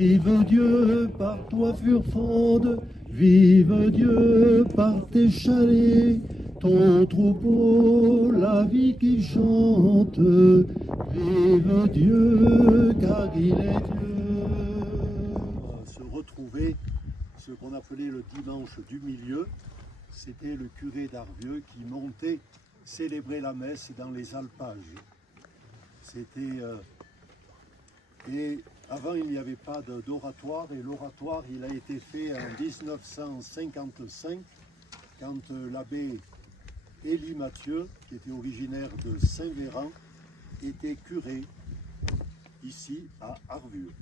Vive Dieu, par toi furfonde, vive Dieu, par tes chalets, ton troupeau, la vie qui chante, vive Dieu, car il est Dieu. Se retrouver, ce qu'on appelait le dimanche du milieu, c'était le curé d'Arvieux qui montait célébrer la messe dans les alpages. C'était... et avant, il n'y avait pas d'oratoire, et l'oratoire, il a été fait en 1955, quand l'abbé Élie Mathieu, qui était originaire de Saint-Véran, était curé ici à Arvieux.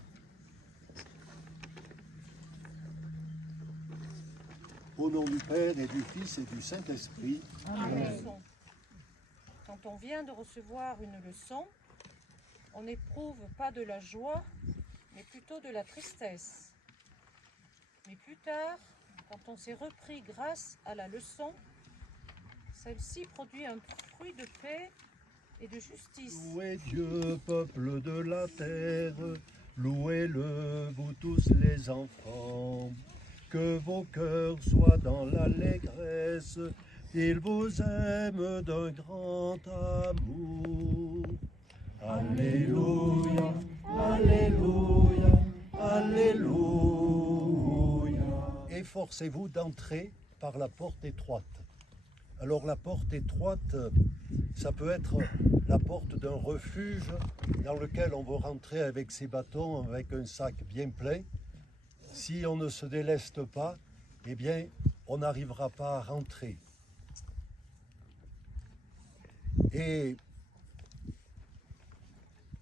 Au nom du Père et du Fils et du Saint-Esprit. Amen. Quand on vient de recevoir une leçon, on n'éprouve pas de la joie, mais plutôt de la tristesse. Mais plus tard, quand on s'est repris grâce à la leçon, celle-ci produit un fruit de paix et de justice. Louez Dieu, peuple de la terre, louez-le, vous tous les enfants. Que vos cœurs soient dans l'allégresse, il vous aime d'un grand amour. Alléluia, Alléluia, Alléluia. Efforcez-vous d'entrer par la porte étroite. Alors la porte étroite, ça peut être la porte d'un refuge dans lequel on veut rentrer avec ses bâtons, avec un sac bien plein. Si on ne se déleste pas, eh bien, on n'arrivera pas à rentrer. Et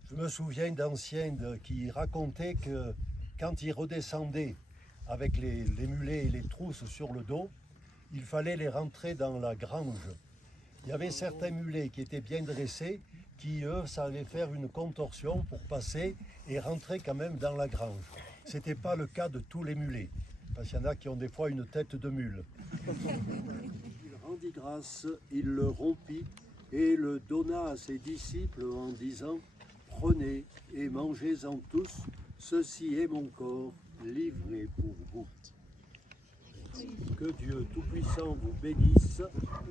je me souviens d'anciens qui racontaient que quand ils redescendaient avec les mulets et les trousses sur le dos, il fallait les rentrer dans la grange. Il y avait certains mulets qui étaient bien dressés, qui eux, ça allait faire une contorsion pour passer et rentrer quand même dans la grange. Ce n'était pas le cas de tous les mulets, parce qu'il y en a qui ont des fois une tête de mule. Il rendit grâce, il le rompit et le donna à ses disciples en disant « Prenez et mangez-en tous, ceci est mon corps livré pour vous. » Que Dieu Tout-Puissant vous bénisse,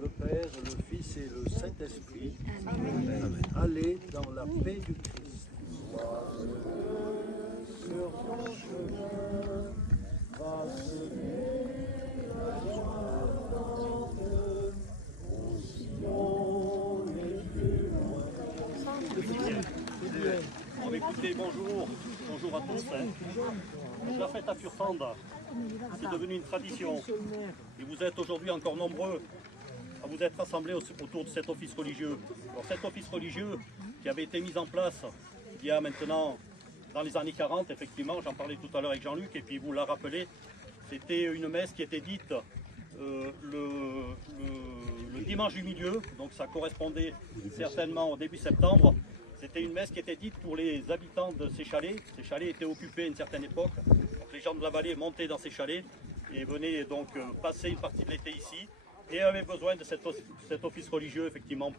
le Père, le Fils et le Saint-Esprit. Amen. Allez dans la paix du Christ. Sur ton chemin, va semer la joie ardente, au sillon les plus loin. Bon, écoutez, bonjour à tous. Donc, la fête à Furfande, c'est devenu une tradition. Et vous êtes aujourd'hui encore nombreux à vous être rassemblés autour de cet office religieux. Alors cet office religieux qui avait été mis en place il y a maintenant, dans les années 40, effectivement, j'en parlais tout à l'heure avec Jean-Luc, et puis vous l'a rappelé, c'était une messe qui était dite le dimanche du milieu, donc ça correspondait certainement au début septembre. C'était une messe qui était dite pour les habitants de ces chalets. Ces chalets étaient occupés à une certaine époque. Donc les gens de la vallée montaient dans ces chalets et venaient donc passer une partie de l'été ici et avaient besoin de cet office religieux effectivement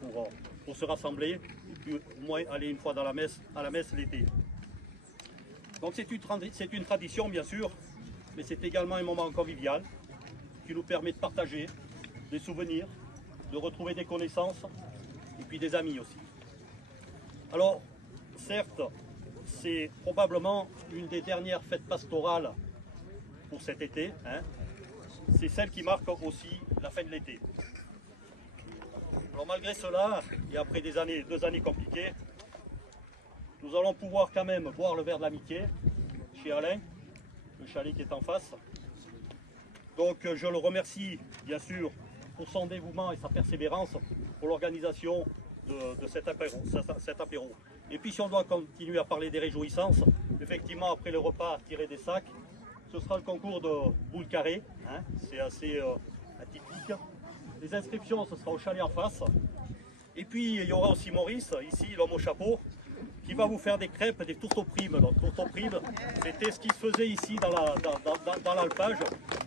pour se rassembler et puis au moins aller une fois à la messe l'été. Donc c'est une tradition bien sûr, mais c'est également un moment convivial qui nous permet de partager des souvenirs, de retrouver des connaissances et puis des amis aussi. Alors, certes, c'est probablement une des dernières fêtes pastorales pour cet été. C'est celle qui marque aussi la fin de l'été. Alors malgré cela, et après 2 années compliquées, nous allons pouvoir quand même boire le verre de l'amitié chez Alain, le chalet qui est en face. Donc je le remercie bien sûr pour son dévouement et sa persévérance pour l'organisation de cet apéro. Et puis si on doit continuer à parler des réjouissances, effectivement après le repas tiré des sacs, ce sera le concours de boules carrées, c'est assez atypique. Les inscriptions, ce sera au chalet en face. Et puis il y aura aussi Maurice, ici l'homme au chapeau, qui va vous faire des crêpes, des tourteaux-primes. Donc tourteaux-primes, c'était ce qui se faisait ici dans l'alpage.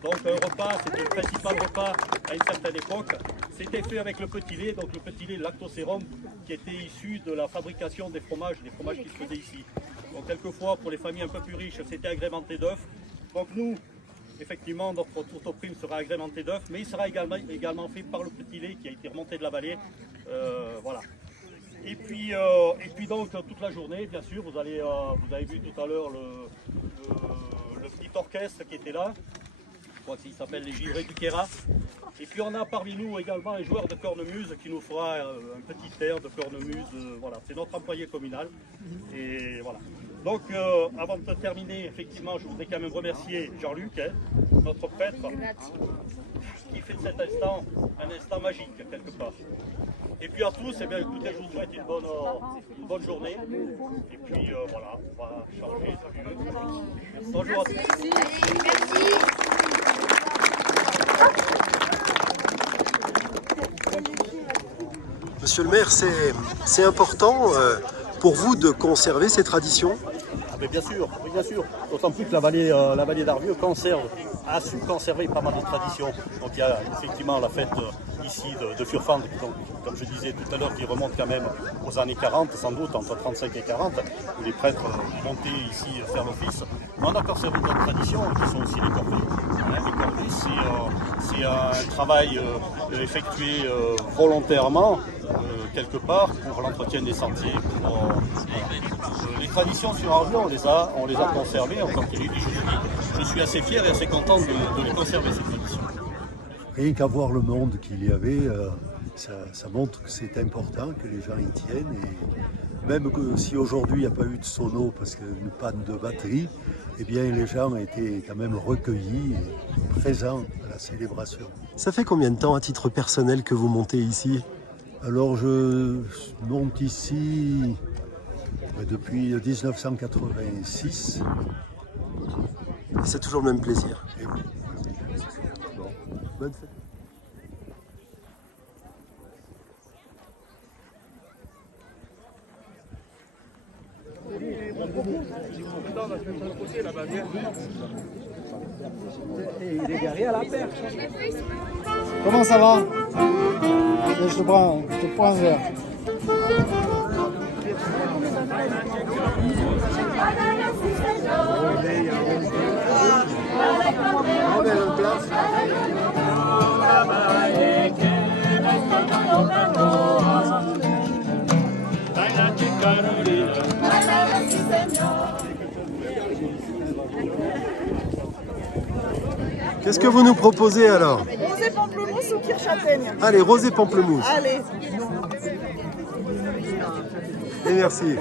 Donc un repas, c'était le principal repas à une certaine époque. C'était fait avec le petit lait, donc le petit lait lactosérum, qui était issu de la fabrication des fromages qui se faisaient ici. Donc quelquefois, pour les familles un peu plus riches, c'était agrémenté d'œufs. Donc nous, effectivement, notre tourteau prime sera agrémenté d'œufs, mais il sera également fait par le petit lait qui a été remonté de la vallée. Voilà. Et puis donc toute la journée, bien sûr, vous avez vu tout à l'heure le petit orchestre qui était là. Je crois qu'il s'appelle les Givrés du Kéra. Et puis on a parmi nous également un joueur de cornemuse qui nous fera un petit air de cornemuse. Voilà, c'est notre employé communal. Et voilà. Donc avant de terminer, effectivement, je voudrais quand même remercier Jean-Luc, notre prêtre, qui fait de cet instant un instant magique quelque part. Et puis à tous, eh bien, écoutez, je vous souhaite une bonne journée. Et puis voilà, on va changer de lieu. Bonjour à tous. Monsieur le maire, c'est important pour vous de conserver ces traditions? Ah mais bien sûr, oui, bien sûr. D'autant plus que la vallée d'Arvieux a su conserver pas mal de traditions. Donc il y a effectivement la fête ici de Furfande, donc, comme je disais tout à l'heure, qui remonte quand même aux années 40, sans doute, entre 35 et 40, où les prêtres montaient ici faire l'office. Mais on a conservé d'autres traditions, qui sont aussi les corvées. Les corvées, c'est un travail effectué volontairement, quelque part, pour l'entretien des sentiers. Les traditions sur Arvieux, on les a conservées, on continue. Je suis assez fier et assez content de les conserver, ces traditions. Rien qu'à voir le monde qu'il y avait, ça montre que c'est important, que les gens y tiennent. Et même que si aujourd'hui il n'y a pas eu de sono parce qu'une panne de batterie, eh bien les gens étaient quand même recueillis et présents à la célébration. Ça fait combien de temps à titre personnel que vous montez ici? Alors je monte ici depuis 1986. C'est toujours le même plaisir. Et oui. Bon, bonne fête. Il est garé à la perche. Comment ça va? Je te prends un verre. Qu'est-ce que vous nous proposez alors? Rosé pamplemousse ou kirschchâtaigne? Allez, rosé pamplemousse. Allez. Et merci.